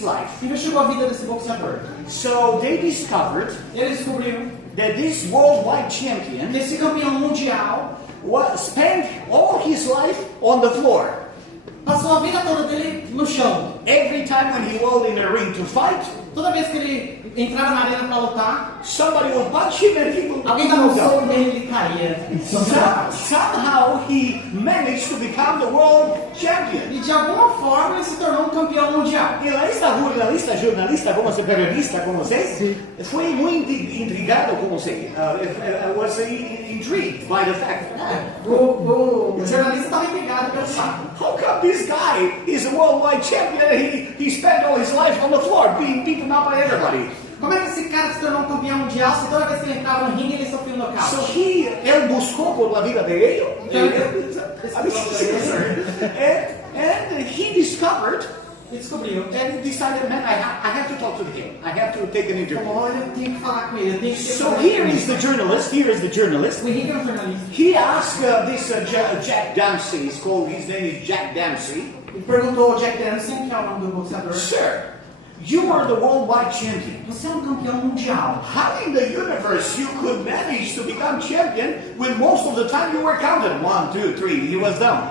his life. investigou a vida desse boxeador. So they discovered Eles descobriram that this worldwide champion que esse campeão mundial spent all his life on the floor. passou a vida toda dele no chão. Every time when he rolled in a ring to fight, Toda vez que ele entrava na arena para lutar, somebody would punch him and he would alguém dava um go soco down. nele e ele caía. Somehow he managed to become the world champion. E de alguma forma ele se tornou um campeão mundial. E esta jornalista, como se periodista, como se, foi muito intrigado, como se, was intrigued by the fact. O jornalista estava intrigado pelo fato. How come this guy is a worldwide champion and he spent all his life on the floor being beaten up by everybody? Como é que esse cara se tornou um campeão mundial se toda vez que ele entrava no ringue ele sofria um nocaute? So ele buscou por la vida de ele, and he discovered E descobriu. and he decided, man, I have to talk to him. I have to take an interview. Olha, eu tenho que falar com ele, eu tenho que ter So here is the journalist. O Henrique é um jornalista. He asked Jack Dempsey. His name is Jack Dempsey. E perguntou ao Jack Dempsey, que é o nome do boxeador: Sir, you are the worldwide champion. você é um campeão mundial. How in the universe you could manage to become champion when most of the time you were counted 1, 2, 3, he was down?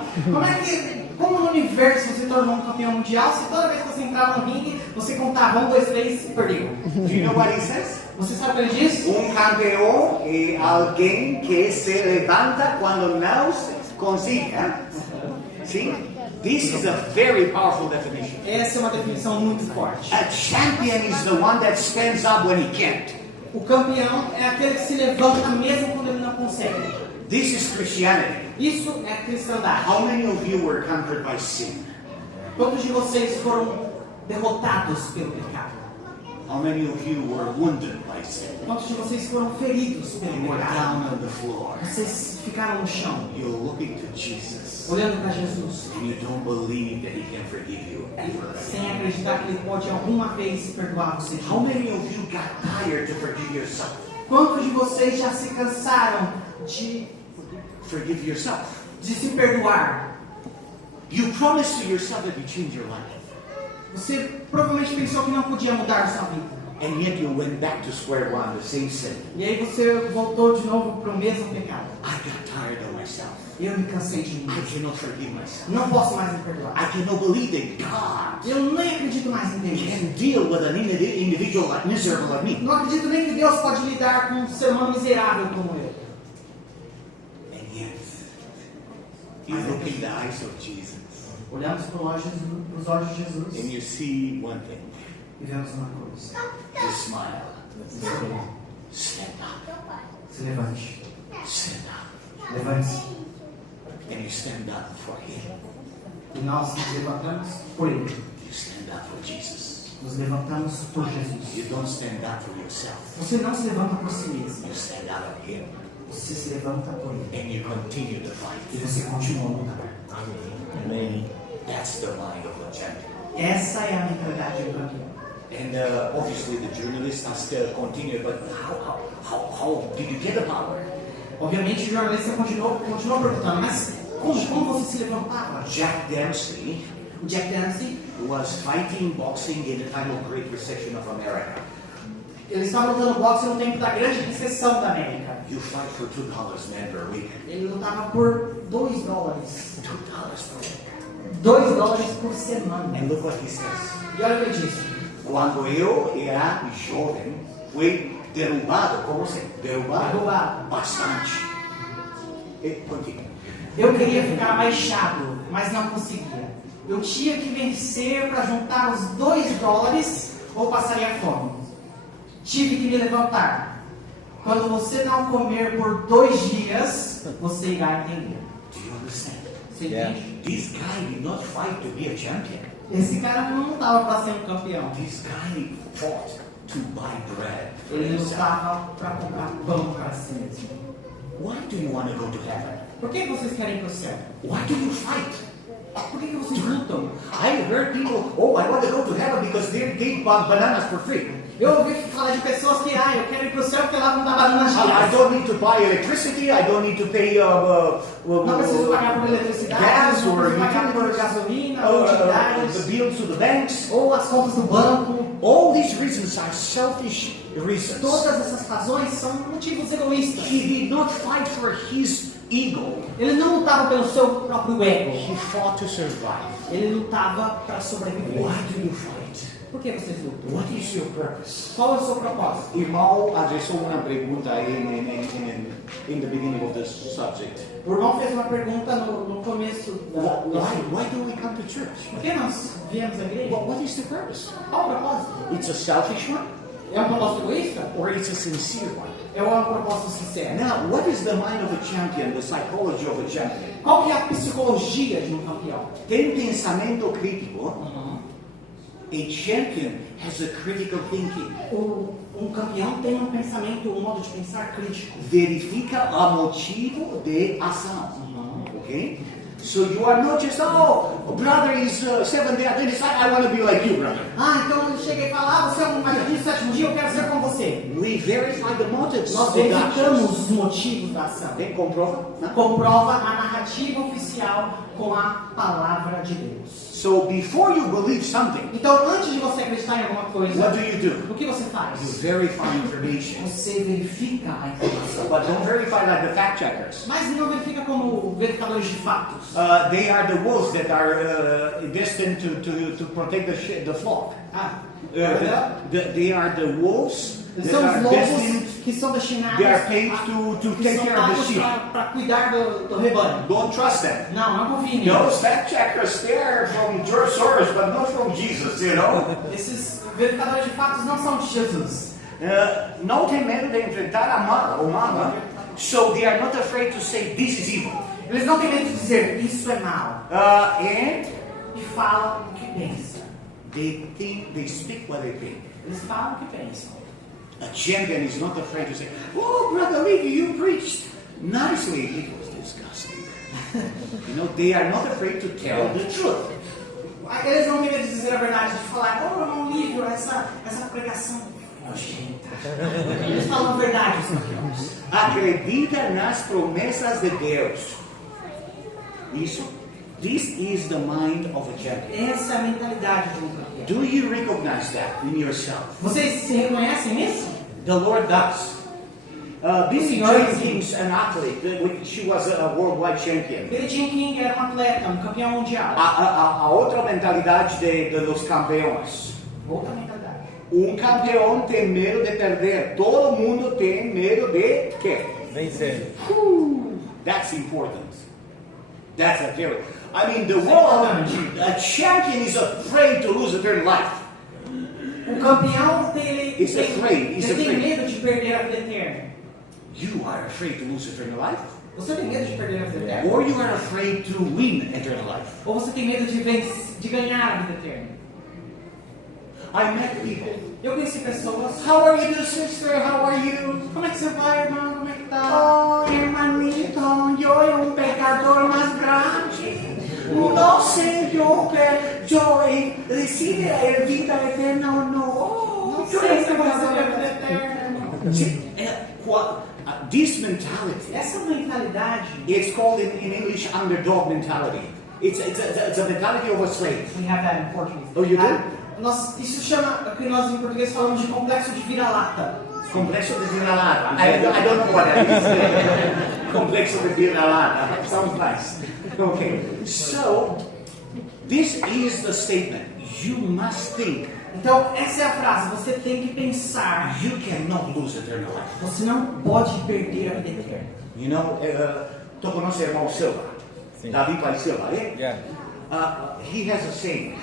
Como no universo você se tornou um campeão mundial se toda vez que você entrava no ringue você contava 1, 2, 3 e perdeu? Do you know what he says? Você sabe o que ele diz? Campeão é alguém que se levanta quando não se consigue. See? This is a very powerful definition. Essa é uma definição muito forte. A champion is the one that stands up when he can't. O campeão é aquele que se levanta mesmo quando ele não consegue. This is Christianity. Isso é cristandade. How many of you were conquered by sin? Quantos de vocês foram derrotados pelo pecado? How many of you were wounded by sin? Quantos de vocês foram feridos pelo You were pecado? down on the floor. Vocês ficaram no chão, You're looking to Jesus. olhando para Jesus, And you don't believe that He can forgive you ever. sem acreditar que Ele pode alguma vez perdoar você. How many of you got tired to forgive yourself? Quantos de vocês já se cansaram de Forgive yourself. se perdoar? You promised to yourself that you change your life. Você provavelmente pensou que não podia mudar sua vida. And yet you went back to square one, the same sin. E aí você voltou de novo para o mesmo pecado. I got tired of myself. Eu me cansei de mim. I cannot forgive myself. Não posso mais me perdoar. I cannot believe that God Eu nem acredito mais em Deus. can deal with an individual like miserable like me. Não acredito nem que Deus pode lidar com um ser humano miserável como eu. And yet, you look in the eyes of Jesus Olhamos para os olhos de Jesus and you see one thing. e vemos uma coisa. You smile. Stand up. Se levante. Stand up. Levante-se. And you stand up for Him. E nós nos levantamos por Ele. You stand up for Jesus. Nos levantamos por Jesus. You don't stand up for yourself. Você não se levanta por si mesmo. You stand up for Him. Você se levanta por Ele. And you continue to E fight. você continua a lutar. Amen. That's the mind of a champion. Essa é a mentalidade do campeão. And obviously the journalist has to continue, but how did you get the power? Obviamente o jornalista continuou perguntando, mas como você se levantava? Jack Dempsey O Jack Dempsey, was fighting boxing in the time of Great Recession of America. ele estava lutando boxe no tempo da grande recessão da América. You fight for $2, man, per week. Ele lutava por $2. $2 per week. $2 por semana. And look what he says. E olha o que ele disse. Quando eu era jovem, fui derrubado, como se? Derrubado bastante. Continua. Eu queria ficar abaixado, mas não conseguia. Eu tinha que vencer para juntar os $2 ou passaria fome. Tive que me levantar. Quando você não comer por 2 dias, você irá entender. Do you understand? Você entende? This guy did not fight to be a champion. Esse cara não lutava para ser um campeão. This guy fought to buy bread for Ele himself. lutava para comprar pão para si mesmo. Why do you want to go to heaven? Por que vocês querem ir para o céu? Why do you fight? Por que vocês lutam? I heard people, oh, I want to go to heaven because they eat bananas for free. Eu ouvi falar de pessoas que, eu quero ir para o céu porque lá não dá banana I giradas. don't need to buy electricity. I don't need to pay Não preciso pagar por eletricidade, gas não or preciso pagar por utilities, gasolina, ou the utilidades, bills to the banks. ou as contas do banco. All these reasons are selfish reasons. Todas essas razões são motivos egoístas. He did not fight for his ego. Ele não lutava pelo seu próprio ego. He fought to survive. Ele lutava para sobreviver. Why do you fight? Por que vocês lutam? What is your purpose? Qual é o seu propósito? Irmão adressou uma pergunta in the beginning of this subject. O irmão fez uma pergunta no começo da... Why do we come to church? Por que nós viemos à igreja? What is the purpose? Qual o propósito? It's a selfish one É um propósito egoísta? or it's a sincere one? É um propósito sincero? Now, what is the mind of a champion, the psychology of a champion? Qual que é a psicologia de um campeão? Tem pensamento crítico. A champion has a critical thinking. Um campeão tem um pensamento, um modo de pensar crítico. Verifica o motivo de ação. Okay? So you are not just, brother is Seventh-day Adventist, I want to be like you, brother. Então ele chega e fala, você é um adventista do sétimo dia, eu quero ser como você. We verify the motives Nós of the verificamos actions. os motivos da ação. Tem comprova? Não? Comprova a narrativa oficial com a palavra de Deus. So before you believe something, Então, antes de você acreditar em alguma coisa, what do you do? o que você faz? You verify information. Você verifica a informação. But don't verify like the fact checkers. Mas não verifica como verificadores de fatos. They are the wolves that are destined to protect the flock. They are the wolves that São os are lobos destined. que são destinados They are paid to que take são care of the pagos sheep. para cuidar do rebanho. Don't trust them. Não confie neles. Those fact checkers, they are from George Soros, but not from Jesus, you know. Esses verificadores de fatos não são de Jesus. Não tem medo de enfrentar o mal. So they are not afraid to say this is evil. Eles não têm medo de dizer isso é mal. And E falam o que pensam. they speak what they think. Eles falam o que pensam. A champion is not afraid to say, "Oh, Brother Levi, you preached nicely. It was disgusting." You know, they are not afraid to tell the truth. Eles não têm medo de dizer a verdade, de falar, irmão Lívio, essa pregação nojenta. Eles falam a verdade, os campeões. Acredita nas promessas de Deus. This is the mind of a champion. Essa é a mentalidade de um campeão. Do you recognize that in yourself? Vocês se reconhecem nisso? The Lord does. Billie Jean King's an athlete. She was a worldwide champion. Billie Jean King era um atleta, um campeão mundial. A outra mentalidade dos campeões. Outra mentalidade. Campeão tem medo de perder. Todo mundo tem medo de quê? Vencer. That's important. That's a very... I mean, the world, a champion is afraid to lose eternal life. O campeão tem medo de perder a vida eterna. You are afraid to lose eternal life? Você tem medo de perder a vida eterna? Or you are afraid to win eternal life? Ou você tem medo de ganhar a vida eterna? I met people. Eu conheci pessoas. How are you, sister? How are you? Como é que você vai, irmão? Como é que tá? Oh, hermanito, eu pecador mais grande. Não sei eu recibe a vida eterna ou não. Não sei se eu vou receber a vida eterna. This mentality, Essa mentalidade, it's called in English underdog mentality. It's a mentality of a slave. we have that in Portuguese. Oh, you do? Isso chama, o que nós em português falamos de complexo de vira-lata. Complexo de vira-lata. I don't know what that is. Complexo de vira-lata. Sounds nice. Okay. So, this is the statement. You must think. Então, essa é a frase. Você tem que pensar. You cannot lose eternal life. Você não pode perder a vida eterna. You know, tu conoces o irmão Silva? Sim. Davi Pai Silva, eh? Yeah. He has a saying.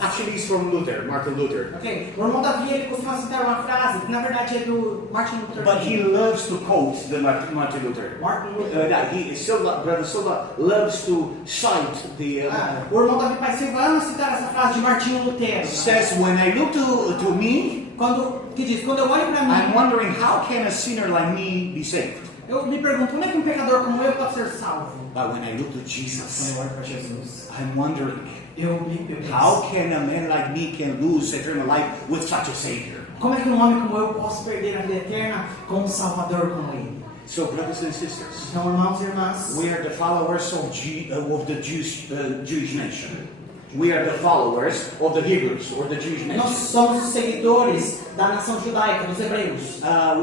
Actually, he's from Luther, Martin Luther. Ok, o irmão Davi ele costuma citar uma frase que na verdade é do Martin Luther But he King. loves to quote the Martin Luther. Martin Luther. Brother Silva loves to cite the. O irmão Davi Pai Silva ama citar essa frase de Martinho Lutero. Says, when I look to me, Que diz, quando eu olho para I'm mim, wondering how can a sinner like me be saved? Eu me pergunto, como é que um pecador como eu pode ser salvo? But when I look to Quando Jesus, eu olho para Jesus, I'm wondering, eu penso, how can a man like me can lose eternal life with such a Savior? como é que um homem como eu posso perder a vida eterna com um Salvador como ele? So, brothers and sisters, Então, irmãos e irmãs, we are the followers of the Jewish nation. We are the followers of the Hebrews or the Jewish nós nation. somos os seguidores da nação judaica, dos hebreus.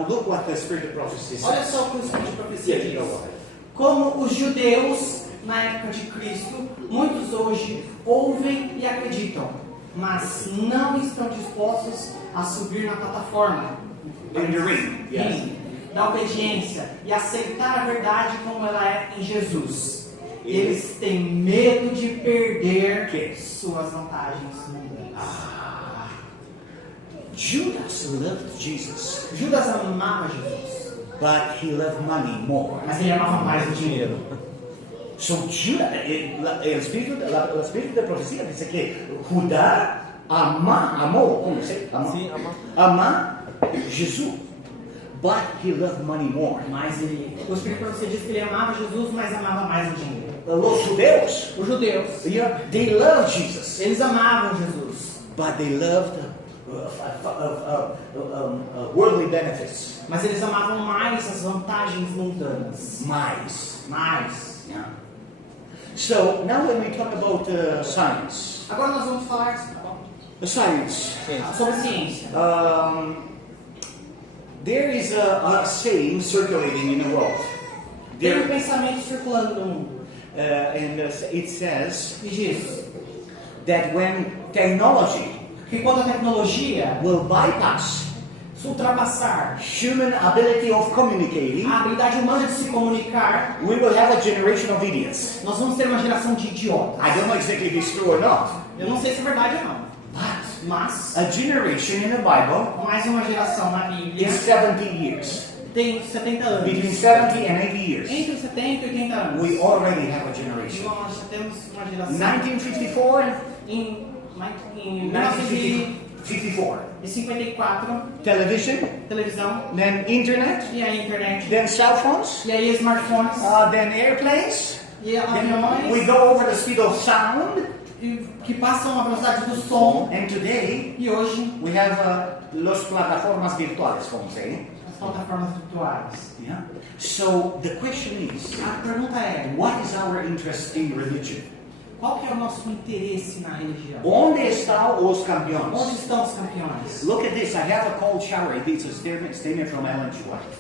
Look what the Spirit of prophecy Olha says. só o que o Espírito de Profecia Yeah, you know diz. what? Como os judeus, na época de Cristo, muitos hoje ouvem e acreditam, mas não estão dispostos a subir na plataforma In the ring, yes. Sim, da obediência e aceitar a verdade como ela é em Jesus. Eles têm medo de perder suas vantagens mundanas. Judas loved Jesus, Judas amava Jesus, but he loved money more. mas ele amava mais o dinheiro. So Judas, el espíritu de profecía dice que Judá amó, ¿cómo se llama? Sim, amar. Ama Jesus, but he loved money more. Mas o Espírito de Profecia diz que ele amava Jesus, mas amava mais o dinheiro. Los judeos, Os judeus, they loved Jesus, eles amavam Jesus, but they loved worldly benefits. mas eles amavam mais as vantagens mundanas. Mais. Yeah. So now when we talk about science, Agora nós vamos falar science, sobre ciência. there is a saying circulating in the world. Tem um There, pensamento circulando no mundo and it says que diz that when technology que quando a tecnologia will bypass ultrapassar human ability of communicating, a habilidade humana de se comunicar, we will have a generation of idiots. nós vamos ter uma geração de idiotas. I don't know exactly if it's true or not, Eu não sei se é verdade ou não, but mas a generation in the Bible mais uma geração na Bíblia is 70 years. tem 70 anos. Between 70 and 80 years. Entre os 70 e 80 anos. We already have a generation. Nós já temos uma geração 1954, em 1954. 1954, Television, televisão, then internet, e a internet, then cell phones, e aí smartphones, then airplanes. e Then we aviões, go over the speed of sound. que passam a velocidade do som. And today E hoje, we have las plataformas virtuales, como say. as plataformas virtuais. Yeah. So the question is, A pergunta é, what is our interest in religion? qual que é o nosso interesse na religião? Onde estão os Onde campeões? estão os campeões? Look at this. I have a cold shower. It's a statement from Ellen G. White.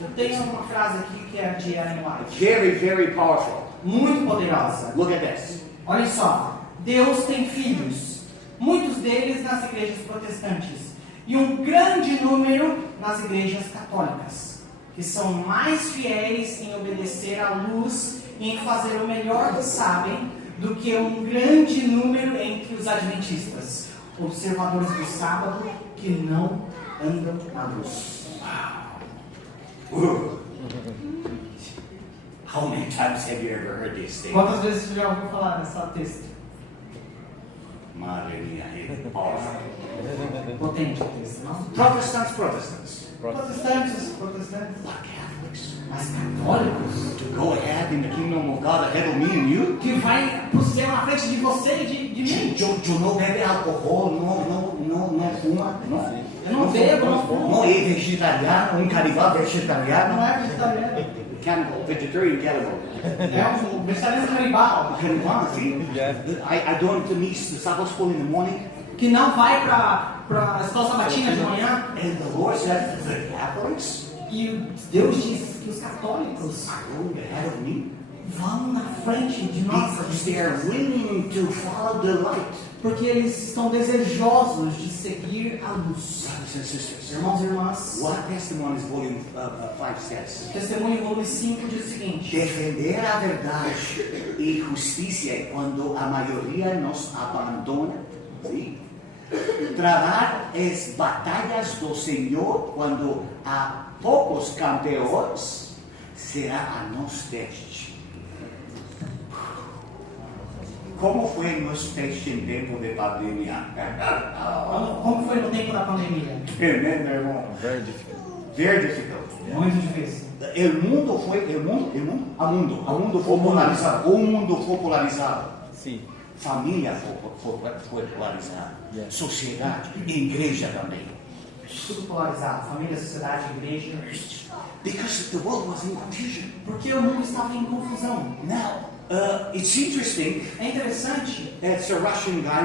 Eu tenho uma frase aqui que é de Ellen White, Very, very powerful. muito poderosa. Look at this. Olha só, Deus tem filhos, muitos deles nas igrejas protestantes e um grande número nas igrejas católicas, que são mais fiéis em obedecer à luz e em fazer o melhor que sabem do que um grande número entre os adventistas, observadores do sábado que não andam na luz. How many times have you ever heard this thing? Quantas vezes você já ouviu falar dessa texto? Madre mia, it's powerful. Potente o texto, não? Protestants. Protestantes, But Catholics. mas católicos, To go ahead in the kingdom of God ahead of me and you. que vai pro céu na frente de você e de mim. Eu não bebe álcool, não fuma. Eu não bebo, não fumo. Não é vegetariano, canibal vegetariano. Não é vegetariano. Cannibal, vegetarian cannibal. É um vegetariano canibal. Canibal, see? I don't miss the Sabbath school in the morning. Que não vai pra escola sabatina de manhã. And the Lord said, the Catholics E Deus diz que os católicos are going ahead of me vão na frente de nós. because they are willing to follow the light. Porque eles estão desejosos de seguir a luz. Brothers and sisters, Irmãos e irmãs, what Testimonies Volume 5 says? Testemunho volume 5 diz o seguinte: Defender a verdade e justiça quando a maioria nos abandona. ¿Sí? Travar as batalhas do Senhor quando há poucos campeões será a nós teste. Como foi nosso teste em tempo de pandemia? como foi no tempo da pandemia? Tremendo, irmão. Very difficult. Very difficult. Muito difícil. O mundo foi polarizado. Sim. Família foi polarizada. Yes. Sociedade, igreja também. Tudo polarizado, família, sociedade, igreja. Because the world was in confusion. Porque o mundo estava em confusão. Now, it's interesting. É interessante, It's a Russian guy,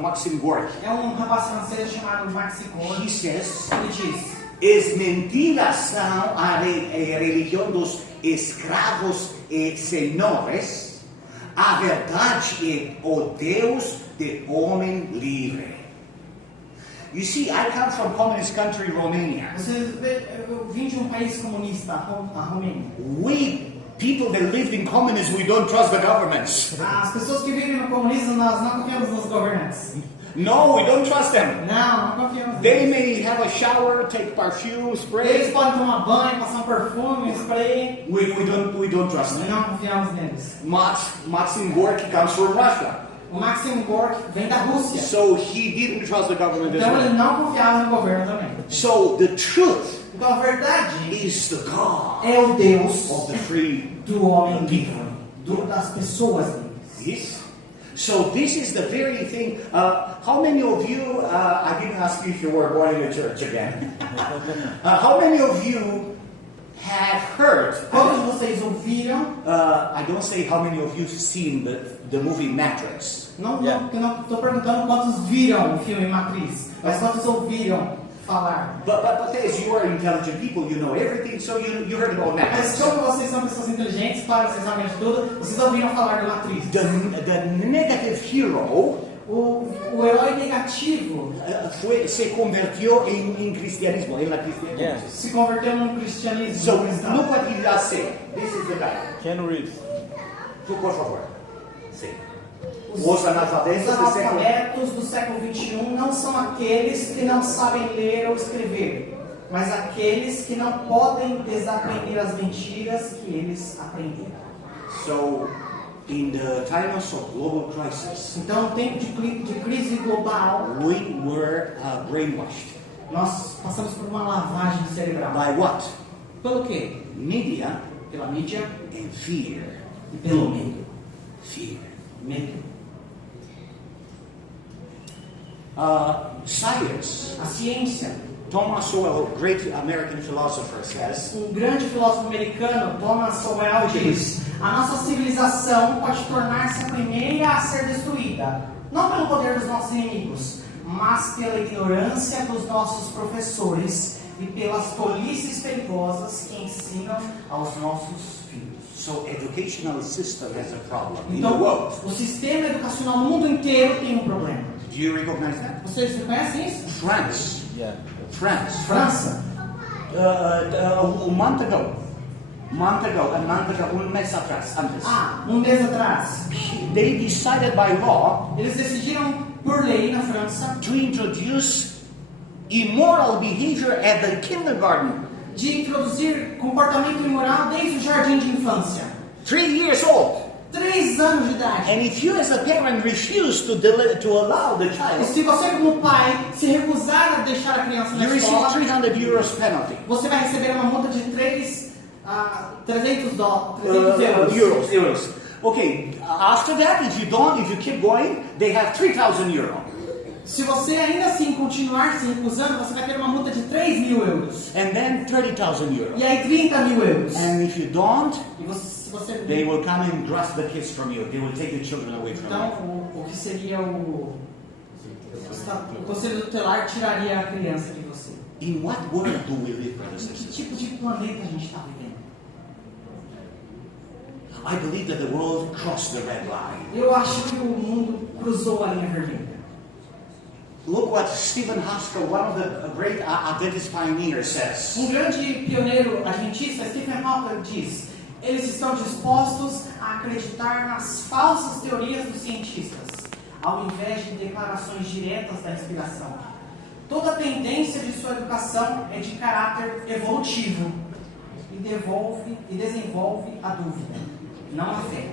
Maxim Gorky. é um rapaz francês chamado Maxim He Gorky. says, Ele diz: es mentira são a religião dos escravos e senhores, a verdade é o Deus do homem livre. You see, I come from communist country Romania. eu vim de um país comunista, a Romênia. We, people that lived in communism, we don't trust the governments. As pessoas que vivem no comunismo, nós não confiamos nos governantes. No, we don't trust them. Não confiamos They neles. may have a shower, take perfume, Eles spray. podem tomar banho, passar um perfume, um spray. We don't trust them. Não confiamos neles. Maxim Gorky comes from Russia. O Maxim Gorky vem da Rússia. So he didn't trust the government as Então ele well. não confiava no governo também. So the truth Então a verdade is the God é o Deus of the free. do homem livre, das pessoas livres. Yes. So this is the very thing. How many of you? I didn't ask you if you were born in a church again. How many of you have heard? Quantos de vocês ouviram? I don't say how many of you have seen the movie Matrix. Não Yeah. estou perguntando quantos viram o filme Matriz, mas quantos ouviram falar. But as you are intelligent people, you know everything. So you heard about Mas Matrix. como vocês são pessoas inteligentes, claro, vocês sabem de tudo, vocês ouviram falar de Matriz. The negative hero O herói negativo se convirtió en cristianismo, en la cristianismo. Yes. se converteu num cristianismo. So cristão. look what he does say. This is the guy. Ken Reeves. Por favor. Sim. Os Os analfabetos do século. analfabetos do século XXI não são aqueles que não sabem ler ou escrever, mas aqueles que não podem desaprender as mentiras que eles aprenderam. So, in the times of global crisis, Então, no tempo de crise global, we were brainwashed. nós passamos por uma lavagem cerebral. By what? Pelo quê? Media Pela mídia and fear. e pelo medo. Fear. Medo. Science. A ciência. Thomas Sowell, great American philosopher, says, Um grande filósofo americano, Thomas Sowell, diz: a nossa civilização pode tornar-se a primeira a ser destruída, não pelo poder dos nossos inimigos, mas pela ignorância dos nossos professores e pelas tolices perigosas que ensinam aos nossos filhos. so educational system has a problem in the Então, world. o sistema educacional no mundo inteiro tem um problema. Do you recognize that? Vocês reconhecem isso? France. Yeah. France. França. A month ago, un mes atrás, antes. Um mês atrás, They decided by law eles decidiram, por lei na França, to introduce immoral behavior at the kindergarten. de introduzir comportamento imoral desde o jardim de infância. 3 years old. 3 anos de idade. And if you as a parent refuse to allow the E child, se você como pai se recusar a deixar a criança na you receive escola, 300 euros penalty. você vai receber uma multa de 300 euros. Euros. Okay, after that, if you keep going, they have 3,000 euros. Se você ainda assim continuar se recusando, você vai ter uma multa de 3.000 euros. And then 30,000 euros. E aí 30.000 euros. And if you don't, E se você... they will come and grasp the kids from you. They will take the children away from Então, you. o que seria o Conselho Tutelar tiraria a criança de você. In what world do we live, brothers and Que sisters? tipo de planeta a gente está vivendo? I believe that the world crossed the red line. Eu acho que o mundo cruzou a linha vermelha. Look what Stephen Haskell, one of the great Adventist pioneers, says. Grande pioneiro adventista, Stephen Hawking, diz: eles estão dispostos a acreditar nas falsas teorias dos cientistas, ao invés de declarações diretas da inspiração. Toda a tendência de sua educação é de caráter evolutivo e desenvolve a dúvida, não a fé.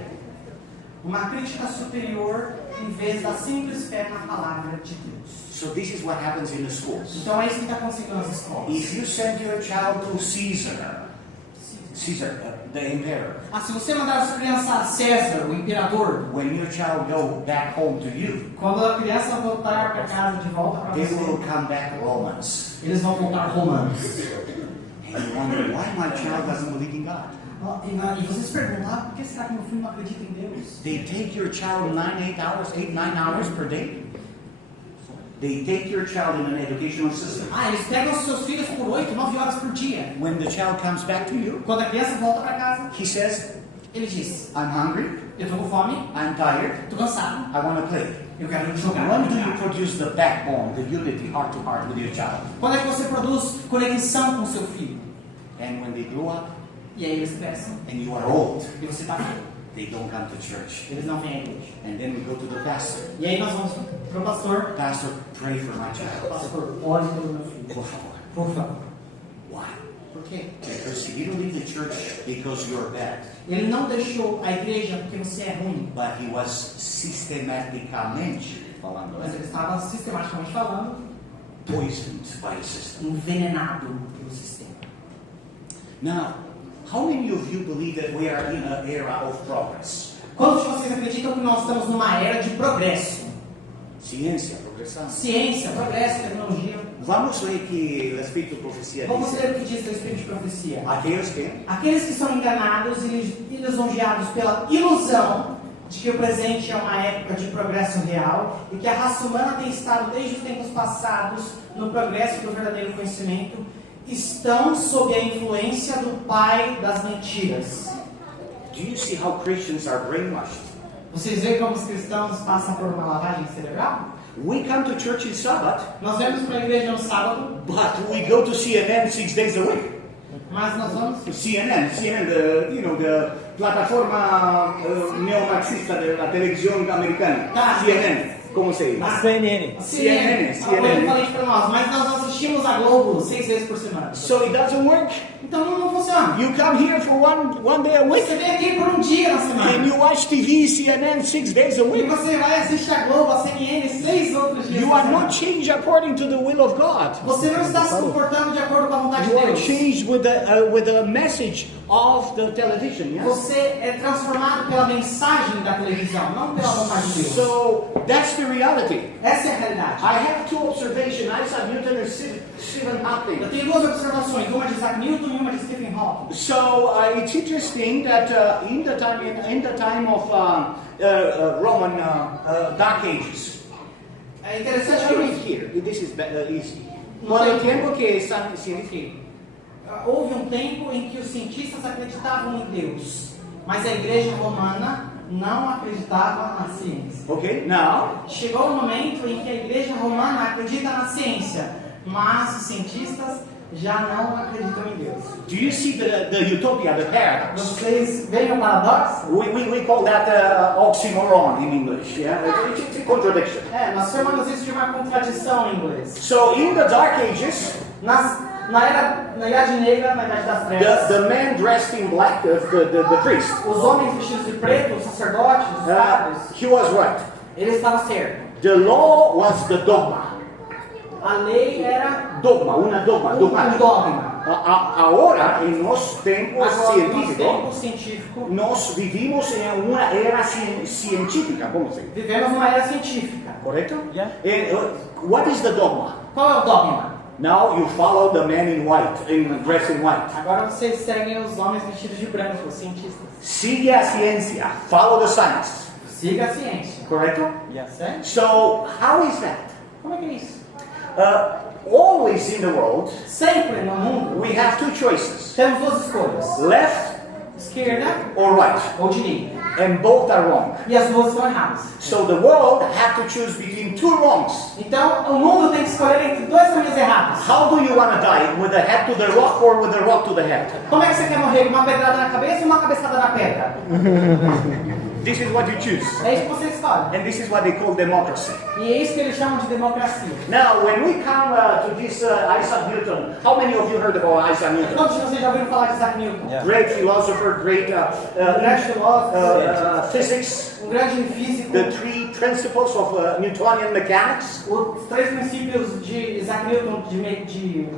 Uma crítica superior em vez da simples fé na palavra de Deus. So this is what happens in the schools. Então é isso que está acontecendo nas escolas. If you send your child to Caesar, Caesar, the emperor. Se você mandar a sua criança a César, o imperador, When your child go back home to you, quando a criança voltar para casa de volta para they você, will come back Romans. eles vão voltar romanos. And you wonder why my child doesn't believe in God. E vocês perguntam, por que será que meu filho não acredita em Deus? They take your child 9 hours per day. They take your child in an educational system. Eles pegam os seus filhos por 8, 9 horas por dia. When the child comes back to you, Quando a criança volta para casa, he says, ele diz, I'm hungry, eu tô com fome, I'm tired, tô cansado, I want to play. eu quero jogar. When do you produce the backbone, the unity, heart to heart with your child? Quando é que você produz conexão com o seu filho? And when they grow up E aí eles crescem, and you are old, e você tá velho. they don't come to church. Eles não vêm à igreja. And then we go to the pastor. E aí nós vamos pro pastor. Pastor, pray for my child. Pastor, ore pelo meu filho. Por favor. Por favor. Why? Por quê? Because he didn't leave the church because you're bad, Ele não deixou a igreja porque você é ruim. but he was systematicamente falando, Mas ele estava sistematicamente falando, poisoned by the system. envenenado pelo sistema. Now, how many of you believe that we are in an era of progress? Quantos de vocês acreditam que nós estamos numa era de progresso? Ciência, progressão. Ciência, progresso, tecnologia. Vamos ler que o Espírito de Profecia Vamos diz. ler o que diz o Espírito de Profecia. Aqueles que Aqueles que são enganados e lisonjeados pela ilusão de que o presente é uma época de progresso real e que a raça humana tem estado desde os tempos passados no progresso do verdadeiro conhecimento, estão sob a influência do pai das mentiras. Do you see how Christians are brainwashed? Vocês veem como os cristãos passam por uma lavagem cerebral? We come to church in Sabbath, Nós vamos para a igreja no sábado, but we go to CNN 6 days a week. mas nós vamos... CNN, the plataforma neomarxista da televisão americana. CNN, como se diz? CNN. CNN. Foi diferente para nós, mas nós assistimos a Globo 6 vezes por semana. So it doesn't work. Então não funciona. You come here for one day a week, Você vem aqui por um dia na and semana. you watch TV, CNN 6 days a E week. você vai assistir a Globo, a CNN 6 outros dias. You na are semana. not changed according to the will of God. Você não está se comportando de acordo com a vontade You de are Deus. changed with the message of the television. Yes. Você é transformado pela mensagem da televisão, não pela vontade de Deus. So that's the reality. Essa é a realidade. I have two observations. Isaac Newton and Stephen Eu Hawking. tenho duas observações, uma de Isaac Newton e uma de Stephen Hawking. So it's interesting that in the time of Roman Dark Ages. É Let's interessante read que here. This is easy. Quando o tempo que houve um tempo em que os cientistas acreditavam em Deus, mas a igreja romana não acreditava na ciência. Okay. Now, Chegou o momento em que a igreja romana acredita na ciência, mas os cientistas já não acreditam em Deus. do you see the utopia, the paradox? Vocês veem o paradoxo? We call that oxymoron in English. Yeah, it's a contradiction. Nós chamamos isso de uma contradição em inglês. So in the Dark Ages, Na Idade Negra, na Idade das Trevas, the man dressed in black, the priest, os homens vestidos de preto, os sacerdotes, os padres, he was right. ele estava certo. The law was the dogma. A lei era Dogma, una dogma, um dogmática. dogma. Agora, em nosso tempo Agora, no científico, tempo científico, nós vivimos em uma era científica, como se diz. vivemos numa era científica. Correto? Yeah. What is the dogma? Qual é o dogma? Now you follow the man in white, dressed in white. Agora vocês seguem os homens vestidos de branco, os cientistas. Sigue a ciência, follow the science. Siga a ciência. Correto? Certo? So, how is that? Como é que é isso? Always in the world, Sempre no mundo, we have two choices, temos duas escolhas. left Esquerda or right, ou direita. and both are wrong. E as duas estão erradas. So the world have to choose between two wrongs. Então, o mundo tem que escolher entre dois caminhos errados. How do you want to die? With the head to the rock or with the rock to the head? Como é que você quer morrer? Com uma pedrada na cabeça ou uma cabeçada na pedra? This is what you choose. É isso que você escolhe. And this is what they call democracy. E é isso que eles chamam de democracia. Now, when we come to this Isaac Newton, how many of you heard about Isaac Newton? Quantos de vocês já ouviram falar de Isaac Newton? Yeah. Great philosopher, great Grande filósofo, physics, um grande físico. the three principles of Newtonian mechanics. Os três princípios de Isaac Newton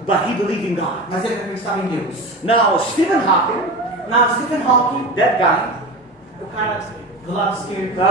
But he believed in God. mas ele acreditava em Deus. Now, Stephen Hawking, Now, Stephen Hawking, that guy, o cara do lado esquerdo,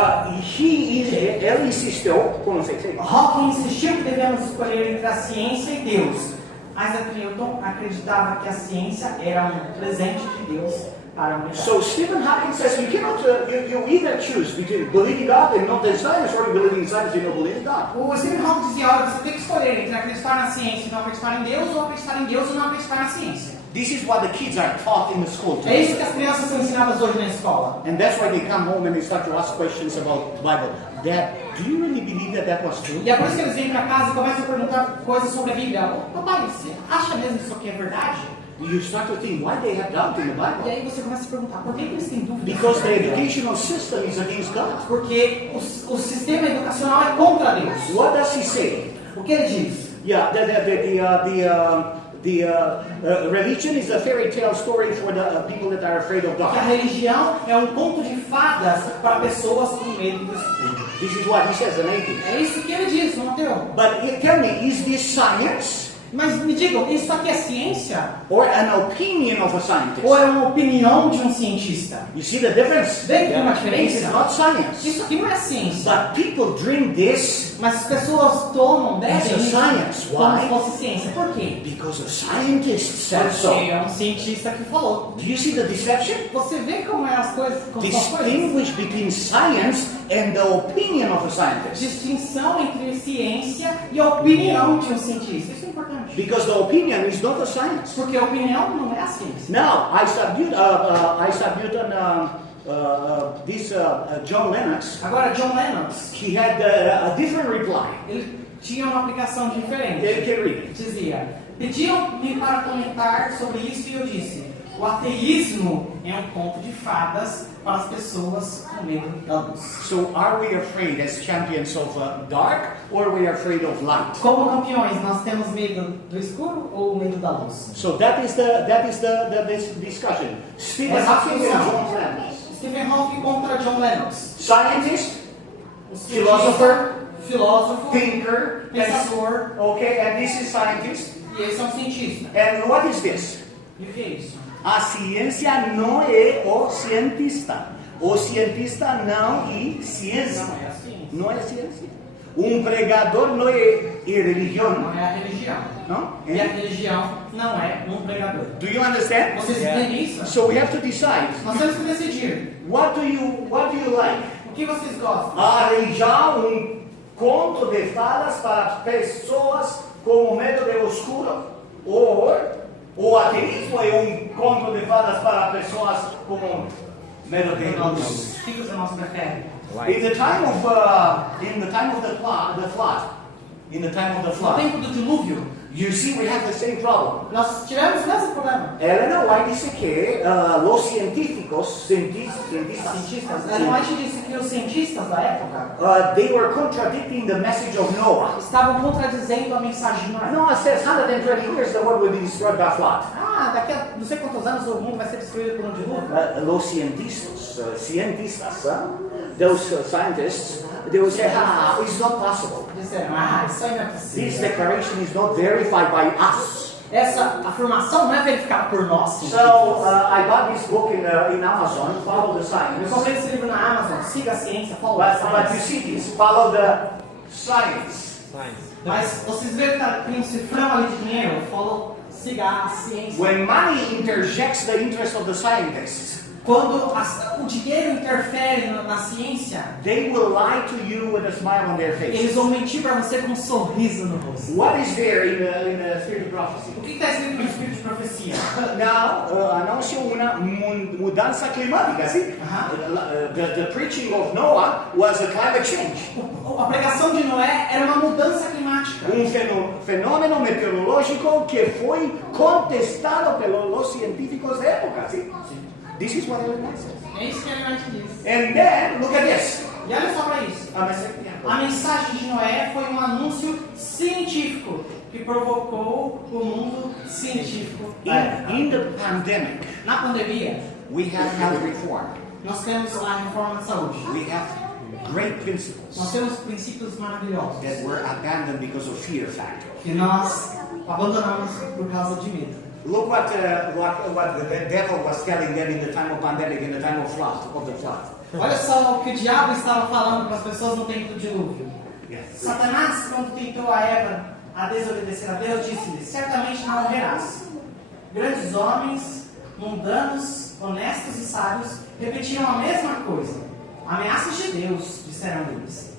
ele insistiu, como você diz? Hawking insistiu que devemos escolher entre a ciência e Deus. Isaac Newton acreditava que a ciência era um presente de Deus para a humanidade. So Stephen Hawking says you cannot, you either choose between believing God and not in science, or you believe in science and not believe in God. O Stephen Hawking dizia, olha, você tem que escolher entre acreditar na ciência e não acreditar em Deus, ou acreditar em Deus e não acreditar na ciência. This is what the kids are taught in the school É isso today. que as crianças são ensinadas hoje na escola. And that's why they come home and they start to ask questions about the Bible. Dad, do you really believe that that was true? E é por isso que eles vêm para casa e começam a perguntar coisas sobre a Bíblia. Ô, papai, você acha mesmo que isso aqui é verdade? You start to think, why they have doubt in the E Bible? aí você começa a se perguntar, por que eles têm dúvidas? Because sobre the a Bíblia? educational system is against God. Porque o sistema educacional é contra Deus. What does he say? O que ele diz? Yeah, religion is a fairy tale story for the people that are afraid of Que a God. religião é um conto de fadas para pessoas com medo do escuro. This is what he says in 18. É isso que ele diz, não Mateu? But tell me, is this science Mas me digam, isso aqui é ciência? or an opinion of a scientist? Ou é uma opinião de um cientista? You see the difference? Vê que tem uma This diferença? is not science. Isso aqui não é ciência. But people drink this Mas as pessoas tomam, bebem It's a isso science. como Why? se fosse ciência. Por quê? because a scientist said Porque so. é um cientista que falou. Do you see the deception? Você vê como é as coisas, como são as coisas? Distinguish between science and the opinion of a scientist. Distinção entre ciência e a opinião de um cientista. Isso é importante. Because the opinion is not a science. Porque a opinião não é a ciência. Now, Isaac Newton, John Lennox, Agora, John Lennox, he had a different reply. ele tinha uma aplicação diferente. You can read it. Dizia, pediam-me para comentar sobre isso e eu disse, o ateísmo é um conto de fadas para as pessoas com medo da luz. So, are we afraid as champions of dark, or are we afraid of light? Como campeões, nós temos medo do escuro ou medo da luz? So that is the discussion. Stephen Essa Hawking and discussão. John Lennox. Stephen Hawking contra John Lennox. Scientist, O cientista, Philosopher, filósofo, thinker, pensador, okay, and this is scientist. e esse é um cientista. And what is this? E o que é isso? A ciência não é o cientista. O cientista não é ciência. Não é a ciência. Não é ciência. Um pregador não é religião. Não é a religião. Não? E a religião não é um pregador. Do you understand? Vocês entendem isso? So we have to decide. Nós temos que decidir. What do you like? O que vocês gostam? A religião, conto de fadas para pessoas com medo do escuro? Ou o ateísmo é conto de fadas para pessoas com medo da luz? O que os irmãos preferem? In the time of the flood, No tempo do dilúvio, you see we have the same problem. nós tivemos o mesmo problema. Ellen White dice que los científicos, cientistas, Ellen White disse que os cientistas da época they were contradicting the message of Noah. estavam contradizendo a mensagem de Noé. Noah says 120 years the world will be destroyed by flood. Daqui a não sei quantos anos o mundo vai ser destruído por um dilúvio. Los cientistas, those scientists, they will say, it's not possible. Disseram, isso aí não é This possível. declaration is not verified by us. Essa afirmação não é verificada por nós. So cientistas. I bought this book in Amazon, Follow the Eu Science. comprei esse livro na Amazon, Siga a Ciência, follow But the you science. see this, follow the science. Mas vocês veem que tem um cifrão ali de dinheiro, follow, siga a ciência. When money interjects the interest of the scientists, Quando o dinheiro interfere na ciência, they will lie to you with a smile on their eles face. vão mentir para você com um sorriso no rosto. What is there in the spirit of prophecy? O que está escrito no Espírito de Profecia? Now, anuncio una mudanza climática, ¿sí? The preaching of Noah was a climate change. A pregação de Noé era uma mudança climática. Fenômeno meteorológico que foi contestado pelos científicos da época, ¿sí? This is what Ellen White says. É isso que a Ellen White diz. And then, look at this. E olha só para isso. A mensagem de Noé foi um anúncio científico que provocou o mundo científico. In the pandemic, Na pandemia, we have health reform. nós temos a reforma de saúde. We have great Nós principles temos princípios maravilhosos that were abandoned because of fear factor. que nós abandonamos por causa de medo. Look what the devil was telling them in the time of pandemic, in the time of the flood. Olha só o que o diabo estava falando para as pessoas no tempo do dilúvio. Yes. Satanás, quando tentou a Eva a desobedecer a Deus, disse-lhe: certamente não morrerás. Grandes homens, mundanos, honestos e sábios repetiram a mesma coisa. Ameaças de Deus, disseram eles.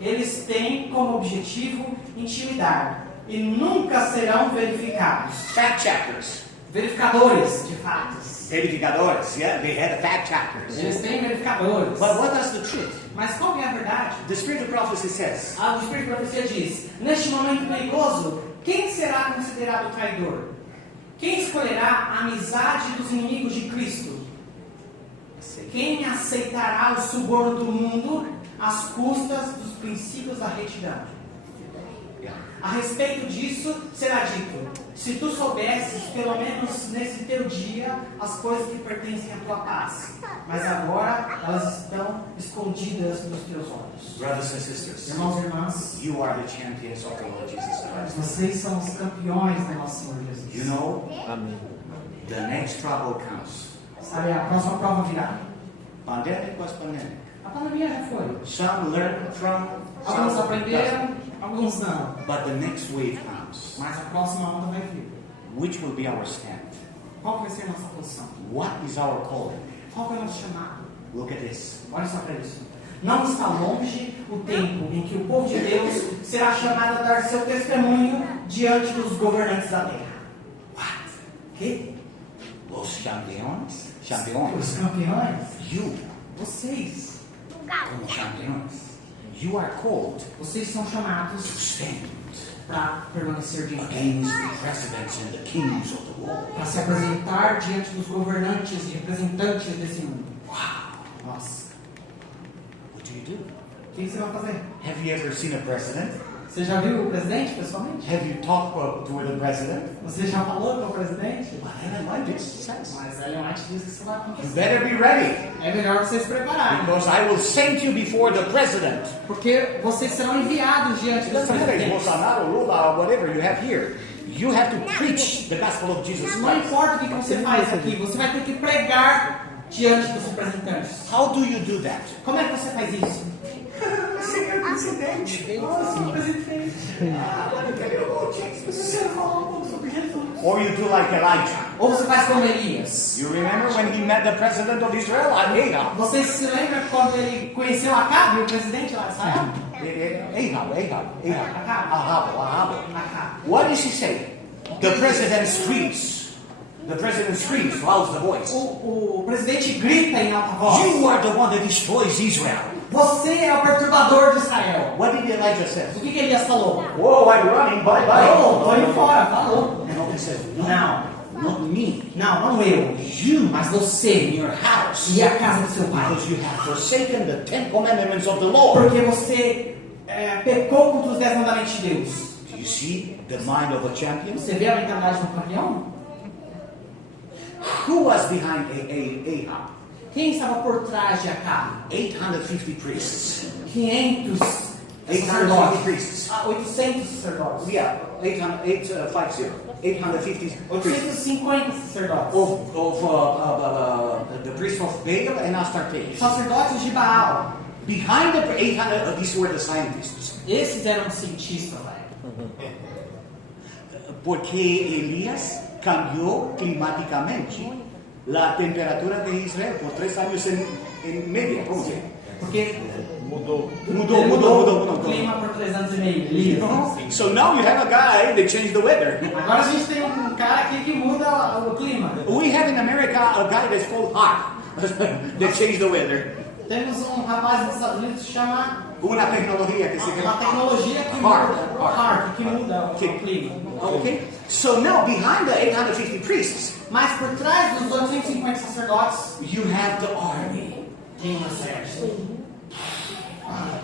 Eles têm como objetivo intimidar e nunca serão verificados. Fact checkers. Verificadores de fatos. Verificadores, yeah, they had fact checkers. Eles têm verificadores. But what is the truth? Mas qual que é a verdade? The spirit of prophecy says, O Espírito de Profecia diz: neste momento perigoso, quem será considerado traidor? Quem escolherá a amizade dos inimigos de Cristo? Quem aceitará o suborno do mundo às custas dos princípios da retidão? A respeito disso será dito: se tu soubesses, pelo menos nesse teu dia, as coisas que pertencem à tua paz, mas agora elas estão escondidas nos teus olhos. brothers and sisters, Irmãos e irmãs, you are the champions of the Lord Jesus Christ. vocês são os campeões do nosso Senhor Jesus. You know, the next trouble comes. Sabe, a próxima prova virá. Pandemic was pandemic. A pandemia já foi. Some learned from, Alguns some aprenderam, doesn't. alguns não. But the next wave comes. Mas a próxima onda vai vir. Which will be our stand? Qual vai ser a nossa posição? What is our calling? Qual é o nosso chamado? Look at this. Olha só para isso. Não está longe o tempo em que o povo de Deus será chamado a dar seu testemunho diante dos governantes da terra. What? Que? Los champions? Os Champions. campeões, You, vocês, como champions, you are called vocês são to chamados stand para permanecer diante, against the presidents and the kings of the world. para se apresentar diante dos governantes e representantes desse mundo. Wow. Nossa, What do you do? o que você vai fazer? Have you ever seen a president? Você já viu o presidente pessoalmente? Have you talked with the president? Você já falou com o presidente? But Ellen White did says, Mas Ellen White diz que isso vai you acontecer. better be ready, É melhor vocês se prepararem, because I will send you before the president. porque vocês serão enviados diante It dos doesn't matter if presidentes. Bolsonaro, Lula, or whatever you have here. You have to preach the gospel of Jesus Não Christ. importa o que você faz aqui, você vai ter que pregar diante dos representantes. How do you do that? Como é que você faz isso? Senhor presidente. Nossa, presidente. Or you do like Elijah. Ou você faz como Elias. You remember when he met the president of Israel, Ahab? Você se lembra quando ele conheceu Acabe, o presidente lá de Israel? Ahab. Acabe. What does he say? The president screams. The president screams, louds the voice. O presidente grita em alta voz: You are the one that destroys Israel. você é o perturbador de Israel. What did Elijah say? O que Elias falou? Whoa, I'm running, bye bye. Falou, tô indo fora, falou. And he says, Não, not me. não eu. You, Mas você in your house. e a casa do seu pai. Because you have forsaken the 10 commandments of the Lord. Porque você pecou contra os 10 mandamentos de Deus. Do you see the mind of a champion? Você vê a mentalidade do campeão? Who was behind Ahab? Quem estava por trás de Acabe? 850 priests. 500 850 sacerdotes. priests. 800 sacerdotes. Yeah, 850 priests 850 sacerdotes. of the priests of Baal and Astartes. Sacerdotes de Baal. Behind the 800, these were the scientists. Esses eram cientistas lá. Porque Elías cambió climáticamente la temperatura de Israel por 3 años en media. ¿Cómo se llama? Porque Mudou. o clima por 3 anos e meio. Elias. So now you have a guy that changed the weather. Agora a gente tem um cara aqui que muda o clima. We have in America a guy that's called Hart that changed the weather. Temos um rapaz nos Estados Unidos que chama Una tecnología que se uma llama tecnologia que muda, que muda o clima. Okay. So now behind the 850 priests, Mas por trás dos 850 sacerdotes you have the army. tem um exército.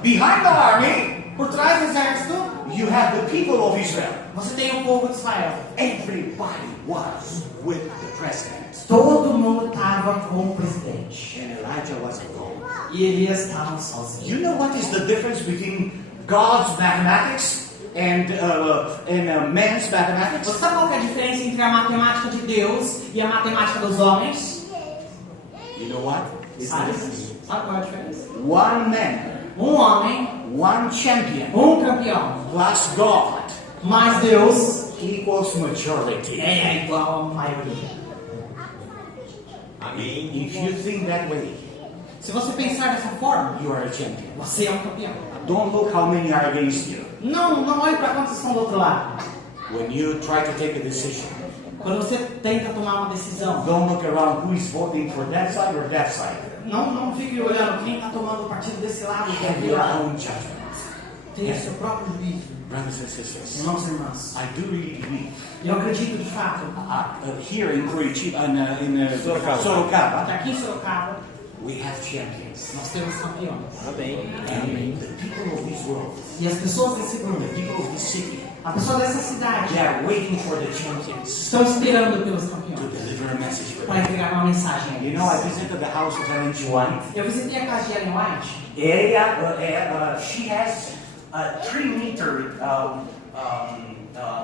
Behind the army, Por trás do exército you have the people of Israel. você tem o povo de Israel. Everybody was with the president. Todo mundo estava com o presidente. And Elijah was alone. E Elias estava sozinho. You know what is the difference between God's mathematics and men's mathematics? Você sabe qual que é a diferença entre a matemática de Deus e a matemática dos homens? You know what? It's the Sabe? difference. Sabe qual é a diferença? One man, Homem, one champion, campeão, plus God mas Deus equals majority. é igual à maioria. If you think that way, Se você pensar dessa forma, you are a champion. você é um campeão. Don't look how many are against you. Não olhe para quantos estão do outro lado. When you try to take a decision, Quando você tenta tomar uma decisão, don't look around who is voting for that side or that side. não fique olhando quem está tomando o partido desse lado ou Have daquele your lado. own judgment. Tenha seu próprio juízo. Brothers and sisters, Irmãos e irmãs, I do really believe eu acredito de fato, here in Curitiba, in Sorocaba, que aqui em Sorocaba we have champions. nós temos campeões. And the people of this world, E as pessoas desse the mundo, people of this city, a pessoa dessa cidade, they are waiting for the champions estão esperando pelos to campeões deliver a message for para them. entregar uma mensagem a You know, I eles. visited the house of Ellen G. White. Eu visitei a casa de Ellen White. She has a 3-meter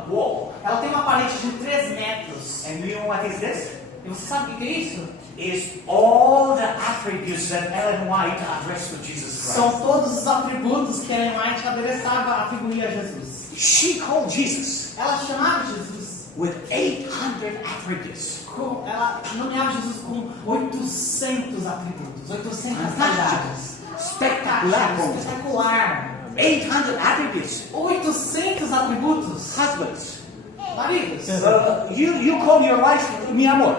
wall. Ela tem uma parede de 3 metros. And you know what is this? E você sabe o que é isso? Is all the attributes that Ellen White addressed to Jesus São Christ. todos os atributos que Ellen White atribuía a Jesus. She called Jesus Ela chamava Jesus, with 800 attributes. ela nomeava Jesus com 800 atributos, 800 qualidades. Spectacular. Espetacular. 800 attributes. 800 atributos. Husbands, Maridos, you call your wife mi amor.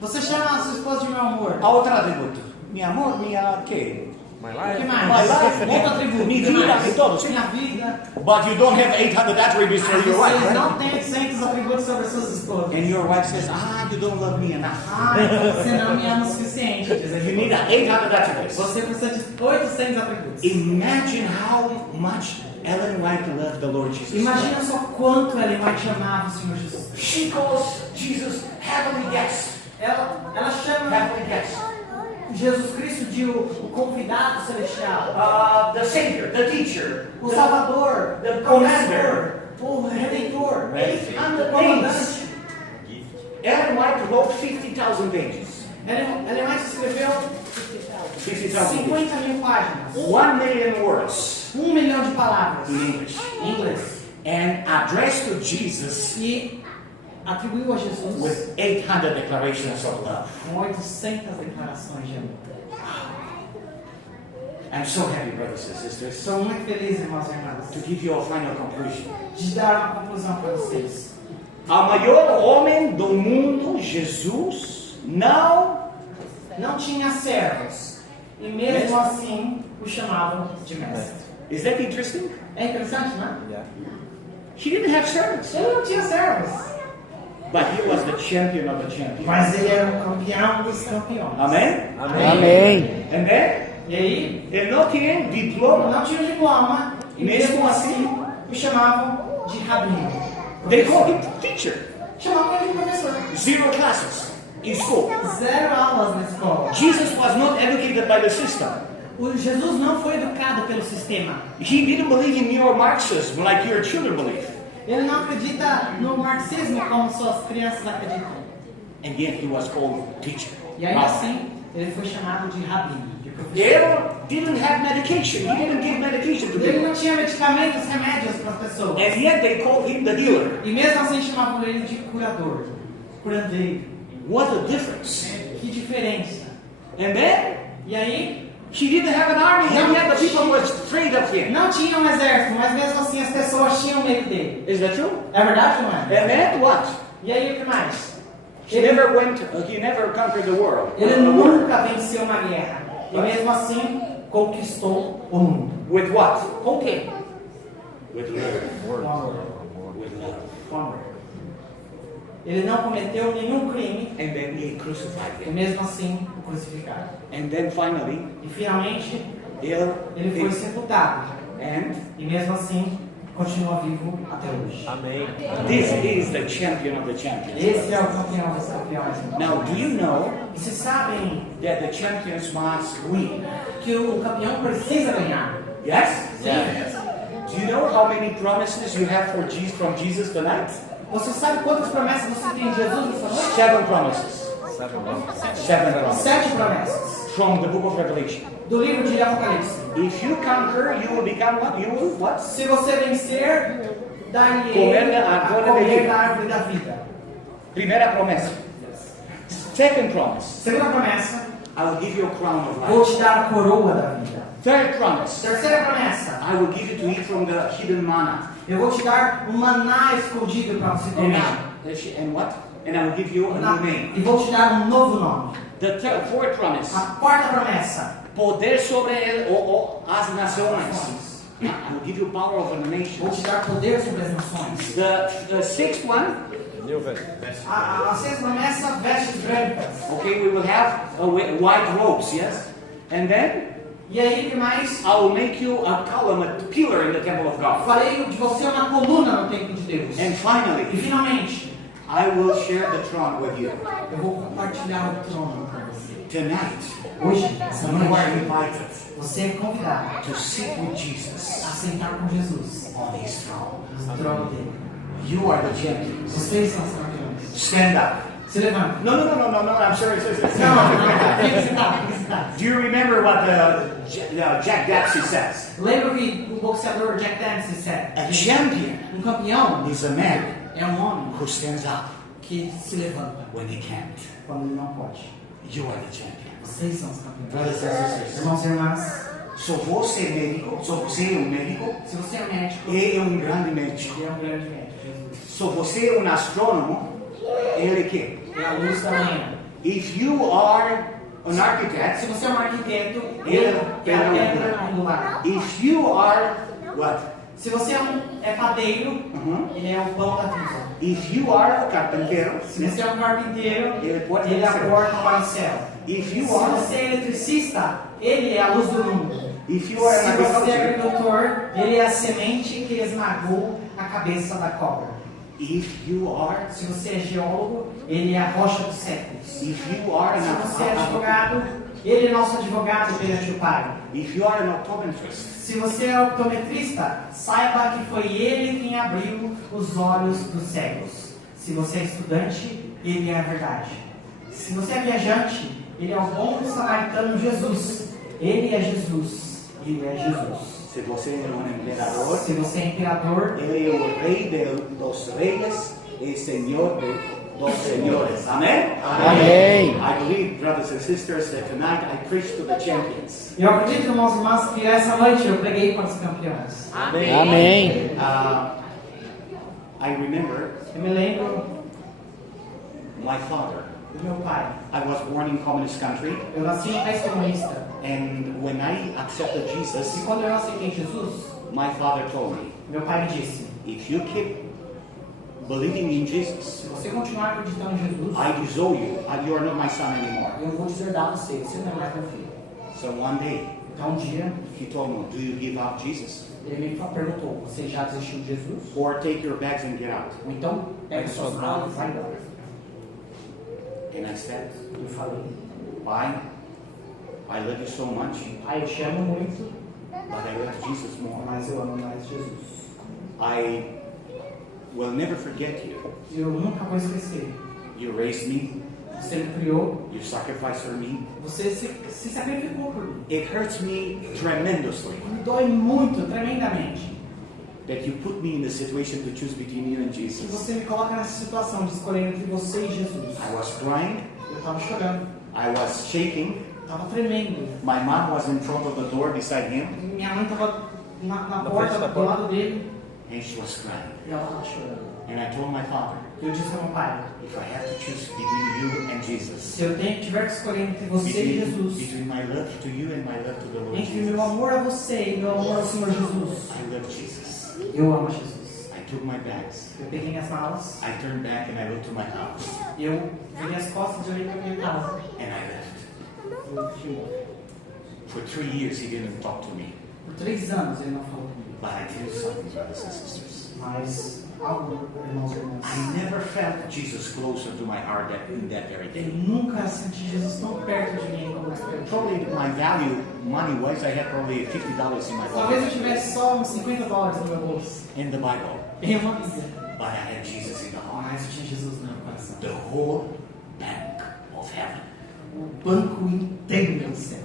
você chama a sua esposa de meu amor. A outro atributo. Mi amor, minha quê? O que mais? My life. Outro atributo. Mi O que vida, mais? mi todo, sim. Minha vida. But you don't have 800 attributes for your wife, Vocês right? não têm 800 atributos sobre suas esposas. And your wife says, you don't love me enough. Então você não me ama o suficiente. You need 800 attributes. Você precisa de 800 atributos. Imagine how much Ellen White loved the Lord Jesus. Imagina só quanto Ellen White amava o Senhor Jesus. She calls Jesus heavenly guest. Ela chama Heavenly guest. Jesus Cristo de o convidado celestial, The Savior, the teacher, o Salvador, the o commander. o Redentor, 800 o things. comandante. Ellen White wrote 50,000 pages. Ellen White escreveu 50,000 pages. 50 mil páginas, 1 million words 1 milhão de palavras in English. em inglês And addressed to Jesus e atribuiu a Jesus with 800 declarations of love. com 800 declarações de amor. I'm so happy, brothers and sisters, Estou muito feliz, irmãos e irmãs, to give you a final conclusion. de dar uma conclusão para vocês. A maior homem do mundo, Jesus, não Não tinha servos e mesmo assim o chamavam de mestre. Is that interesting? É interessante, não é? He didn't have servants, Ele não tinha servos, but he was the champion of the champions. mas ele era o campeão dos campeões. Amen? Amém. And then, E aí, ele não tinha diploma. não tinha diploma e mesmo assim o chamavam de rabino. They Professor. called him teacher. Chamavam ele de professor. 0 classes in school. 0 aulas na escola. Jesus was not educated by the system. O Jesus não foi educado pelo sistema. He didn't believe in your Marxism like your children believe. Ele não acredita no marxismo como suas crianças acreditam. And yet he was called teacher. E ainda Wow. assim, ele foi chamado de rabino, de professor. They didn't have medication. He didn't give medication to Ele people. não tinha medicamentos, remédios para as pessoas. And yet they called him the healer. E mesmo assim chamavam ele de curador, curandeiro. What a difference. Que diferença. And then E aí, he didn't have an army, and yet the people were afraid of him. não tinha um exército, mas mesmo assim as pessoas tinham medo dele. Is that true? É verdade ou não é? And then what? E aí, o que mais? He never conquered the world. Ele nunca venceu uma guerra. E mesmo assim, conquistou o mundo. With what? Com o quê? With love. Com amor. With love. Com amor. Ele não cometeu nenhum crime And then he crucified e him. mesmo assim o crucificaram. And then finally, E finalmente, ele ele foi sepultado. And E mesmo assim, continua vivo até hoje. Amém. this is the champion of the champions. Esse é o campeão dos campeões. Now, do you know E vocês sabem that the champions must win? que o campeão precisa ganhar. Yes? Sim. Do you know how many promises you have from Jesus tonight? Você sabe quantas promessas você tem de Jesus nessa noite? 7 promises. 7 promises. 7 promessas. From the book of Revelation. Do livro de Apocalipse. If you conquer, you will become what? You will what? Se você vencer, dar-lhe Comer a comer da árvore da vida. Primeira promessa. Second promise. Segunda promessa, I will give you a crown of vou life. te dar a coroa da vida. Third promise. Terceira promessa, I will give you to eat from the hidden manna. eu vou te dar um maná escondido para você comer. And what? And I will give you a new name. E vou te dar um novo nome. The fourth promise. A quarta promessa, Poder sobre as nações. I will give you power over the vou nations. te dar poder sobre as nações. The sixth one. A sexta promessa, vestes brancas. Okay, we will have white robes, yes? And then E aí, o que mais? I will make you a column, a pillar in the temple of God. Farei de você uma coluna no templo de Deus. And E finally, finalmente, I will share the throne with you. eu vou compartilhar o trono com você. Tonight, Hoje, essa you are noite, invited você é convidado to sit with Jesus a sentar com Jesus on his throne. no trono dele. You are the champions. Vocês são os campeões. Stand up. Se levanta. No, I'm sorry. Não, fica sentado, fica sentado. Do you remember what Jack Dempsey says? Lembra o que o boxeador Jack Dempsey disse? A champion Um campeão is a man é um homem who stands up que se levanta when he can't. quando ele não pode. You are the champion. Vocês são os campeões. Brothers and sisters. Irmãos e irmãs, So você é médico, você é um médico, se você é médico, é um grande médico. ele é um grande médico. Jesus. So você é um astrônomo, ele é quê? É a luz da manhã. If you are an Se architect, você é um arquiteto, ele é a pedra angular. if you are what? Se você é padeiro, Uhum. ele é o pão da vida. If you are a carpinteiro, Se você é um carpinteiro, ele pode ele é a ser. porta para o céu. If Se you are, você é eletricista, ele é a luz do mundo. if you are an Se você é agricultor, agricultor, ele é a semente que esmagou a cabeça da cobra. if you are, Se você é geólogo, ele é a rocha dos séculos. if you are Se você é an advogado, ele é nosso advogado perante o Pai. if you are an optometrist, Se você é optometrista, saiba que foi ele quem abriu os olhos dos cegos. Se você é estudante, ele é a verdade. Se você é viajante, ele é o bom samaritano Jesus. Ele é Jesus. Ele é Jesus. se você é um imperador, Se você é imperador, ele é o rei dos reis e senhor dos senhores. Amen? Amém. I believe, brothers and sisters, that tonight I preach to the champions. eu acredito, irmãos e irmãs, que essa noite eu preguei para os campeões. Amém. I remember Eu me lembro my father. do meu pai. I was born in communist country, Eu nasci em um país comunista. and when I accepted E Jesus, quando eu aceitei Jesus, my father told me, meu pai me disse: if you keep believing in Jesus, se você continuar acreditando em Jesus, I disown you. You are not my son anymore. eu vou deserdar você. Você não é mais meu filho. So one day, Então um dia, he told me, do you give up Jesus? ele me perguntou: você já desistiu de Jesus? Or take your bags and get out? Ou então, pega suas malas e vai embora. And I said, Eu falei: Pai, I love you so much, pai, eu te amo muito, but I love Jesus more. mas eu amo mais Jesus. I will never forget you. Eu nunca vou esquecer. You raised me, Você me criou, you sacrificed for me. você se sacrificou por mim. It hurts me tremendously Me dói muito, tremendamente, that you put me in the situation to choose between you and que Jesus. você me coloca nessa situação de escolher entre você e Jesus. I was crying, Eu estava chorando, I was shaking. estava tremendo. My mom was in front of the door beside him, Minha mãe estava na porta do lado dele and she was crying. e ela estava chorando. And I told my father, Eu disse ao meu pai: if I have to choose between you and Jesus, se eu tiver que escolher entre você e Jesus, between my love to you and my love to the Lord entre Jesus, meu amor a você e meu amor ao Senhor Jesus, I love Jesus. eu amo Jesus. I took my bags, Eu peguei minhas malas, I turned back and I looked to my house, eu virei as costas e olhei para minha casa. and I left. Eu fui embora. For 3 years he didn't talk to me. Por 3 anos ele não falou comigo, But I tell you something, brothers and sisters. mas algo, irmãos e irmãs. I never felt Jesus closer to my heart in that very Eu day. nunca senti Jesus tão perto de mim como naquele dia. Probably my value, money-wise, I had probably $50 in my Talvez eu wallet tivesse só uns $50 no meu bolso. in the Bible, Em uma Bíblia. but I had Jesus in the heart. Mas eu tinha Jesus no meu coração. The whole bank of heaven. O banco inteiro do céu.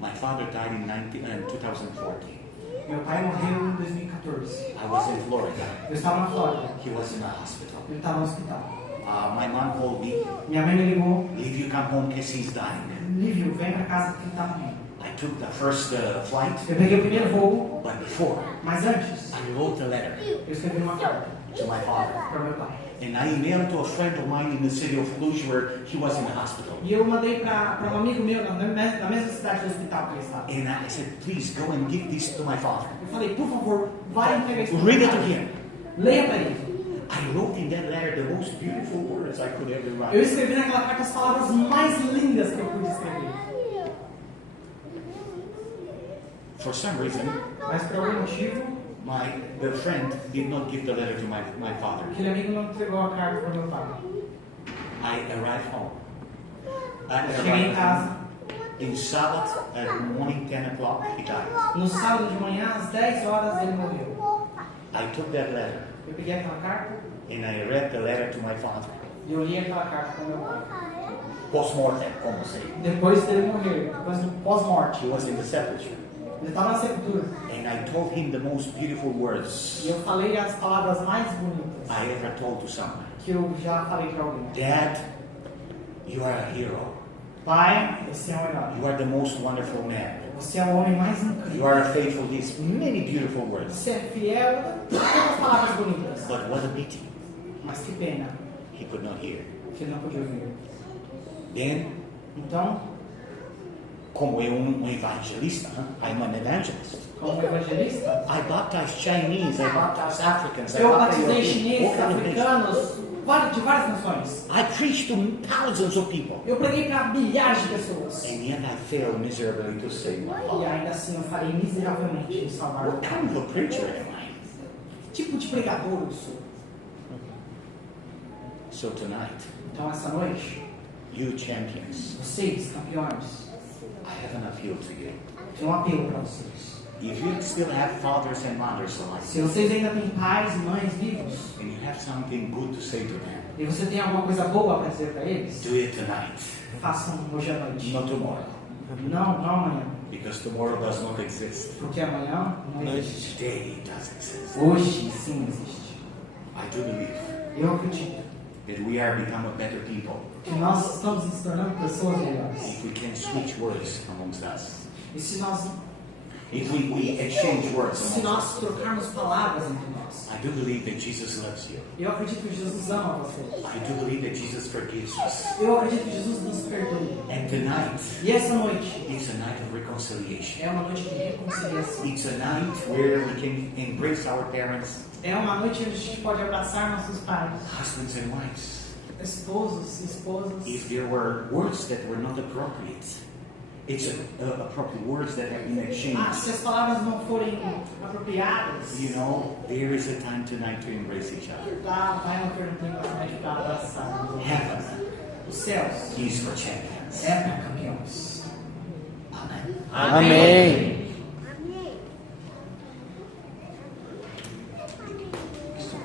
My father died in 2014. Meu pai morreu em 2014. I was in Florida. Eu estava na Flórida. He was in a hospital. Eu estava no hospital. My mom called me, Minha mãe me ligou. "Leave you come home because he's dying." Lívio, vem pra casa porque ele tá morrendo. I took the first flight, Eu peguei o primeiro voo, but before, mas antes, I wrote a letter eu escrevi uma carta to my father. para meu pai. And I emailed to a friend of mine in the city of Cluj where he was in the hospital. E eu mandei para um amigo meu na mesma cidade do hospital que ele estava. And I said, "Please go and give this to my father. Eu falei, por favor, vai entregar isso. Read it to him." Leia para ele. I wrote in that letter the most beautiful words I could ever Eu write. escrevi naquela carta as palavras mais lindas que eu pude escrever. For some reason, Mas por algum motivo, the friend did not give the letter to my father. aquele amigo não entregou a carta para meu pai. I arrived home. Cheguei em casa. In Sabbath at morning 10 o'clock, he died. No sábado de manhã, às 10 horas, ele morreu. I took that letter Eu peguei aquela carta and I read the letter to my father. e eu li aquela carta para meu pai. Post-mortem, como say. Depois dele morrer, depois do pós-morte, He was in the sepulchre. ele estava na sepultura. And I told him the most beautiful E words eu falei as palavras mais bonitas I ever told to someone. que eu já falei para alguém. Dad, you are a hero. Pai, você é um herói. You are the most wonderful man. Você é o homem mais You incrível. are faithful. These many beautiful words. Você é fiel. Tantas palavras bonitas. But what a pity. Mas que pena He could not hear. que ele não podia ouvir. Then, Então, como eu evangelista, I'm an evangelist. como evangelista, I baptize Chinese, I baptize Africans, I eu baptize batizei all chineses, kind of things. africanos, de várias nações. I preach to thousands of people. Eu preguei para milhares de pessoas. And yet I failed miserably to save my E father. ainda assim eu falei miseravelmente em salvar o What pai. kind of a preacher am I? Que tipo de pregador eu sou? So tonight, Então essa noite, you champions, vocês, campeões, I have an appeal to you. tenho um apelo para vocês. If you still have fathers and mothers alive, Se vocês ainda têm pais e mães vivos, and you have something good to say to them, e você tem alguma coisa boa para dizer para eles, do it tonight, façam hoje à noite. not tomorrow, Não amanhã. because tomorrow does not exist. Porque amanhã não existe. Today it does exist. Hoje sim existe. I do believe Eu acredito that we are become a better people que nós estamos nos tornando pessoas melhores. if we can switch words amongst us. E se nós If we exchange words Se amongst nós us. trocarmos palavras entre nós. I do believe that Jesus loves you. Eu acredito que Jesus ama você. I do believe that Jesus forgives us. Eu acredito que Jesus nos perdoa. And tonight, E essa noite it's a night of reconciliation. é uma noite de reconciliação. It's a night where we can embrace our parents, É uma noite onde a gente pode abraçar nossos pais, husbands and wives. esposos e esposas. If there were words that were not appropriate, it's appropriate words that have been exchanged. Se as palavras não forem apropriadas, You know, there is a time tonight to embrace each other. vai haver um tempo essa noite para abraçar. Heaven Os céus is for champions. é para campeões. Amen. Amém.